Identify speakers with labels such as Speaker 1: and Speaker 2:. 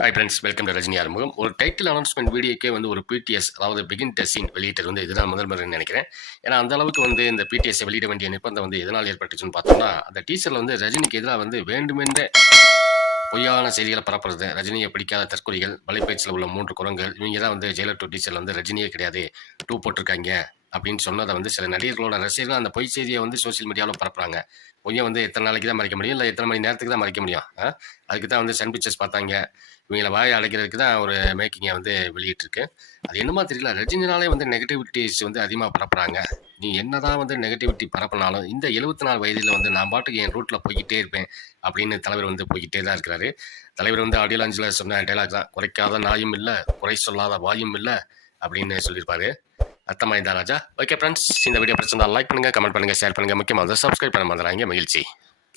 Speaker 1: Hi friends welcome to Rajini ஆரம்பம் ஒரு title announcement வீடியோக்கே வந்து ஒரு பிடிஎஸ் அதாவது பிகின் டெஸ்டின் வெளியிட்டது வந்து இதுதான் முதல் முறை நினைக்கிறேன். ஏன்னா அந்த அளவுக்கு வந்து இந்த பிடிஎஸ் வெளியிட வேண்டிய நிர்பந்தம் வந்து எதனால் ஏற்பட்டுச்சுன்னு பார்த்தோம்னா அந்த டீச்சரில் வந்து ரஜினிக்கு எதிராக வந்து வேண்டுமென்றே பொய்யான செய்திகளை பரப்புறது ரஜினியை பிடிக்காத தற்கொலைகள் வலைப்பயிற்சியில் உள்ள மூன்று குரங்கள் இவங்க தான் வந்து ஜெயலர் டூ டீச்சரில் வந்து ரஜினியே கிடையாது டூ போட்டிருக்காங்க. அப்படின்னு சொன்னதை வந்து சில நடிகர்களோட ரசிகர்கள் அந்த பொய் செய்தியை வந்து சோஷியல் மீடியாவில் பரப்புறாங்க. பொய்யை வந்து எத்தனை நாளைக்கு தான் மறைக்க முடியும்? இல்லை எத்தனை மணி நேரத்துக்கு தான் மறைக்க முடியும்? அதுக்கு தான் வந்து சன் பிக்சர்ஸ் பார்த்தாங்க. இவங்களை வாயை அடைக்கிறதுக்கு தான் ஒரு மேக்கிங்கை வந்து வெளியிட்டிருக்கு. அது என்னமா தெரியல. ரஜினினாலே வந்து நெகட்டிவிட்டிஸ் வந்து அதிகமாக பரப்புறாங்க. நீ என்னதான் வந்து நெகட்டிவிட்டி பரப்பினாலும் இந்த எழுபத்தி நாலு வயதில் வந்து நான் பாட்டுக்கு என் ரூட்டில் போய்கிட்டே இருப்பேன் அப்படின்னு தலைவர் வந்து போய்கிட்டே தான் இருக்கிறாரு. தலைவர் வந்து ஆடியோ லாஞ்சில் சொன்ன டைலாக் தான். குறைக்காத நாயும் இல்லை குறை சொல்லாத வாயும் இல்லை அப்படின்னு சொல்லியிருப்பாரு. அர்த்தமாயிருந்தா ராஜா. ஓகே ஃப்ரெண்ட்ஸ் இந்த வீடியோ பிடிச்சிருந்தா லைக் பண்ணுங்க கமெண்ட் பண்ணுங்க ஷேர் பண்ணுங்க. முக்கியமாக சப்ஸ்கிரைப் பண்ண மாதிரிங்க மகிழ்ச்சி.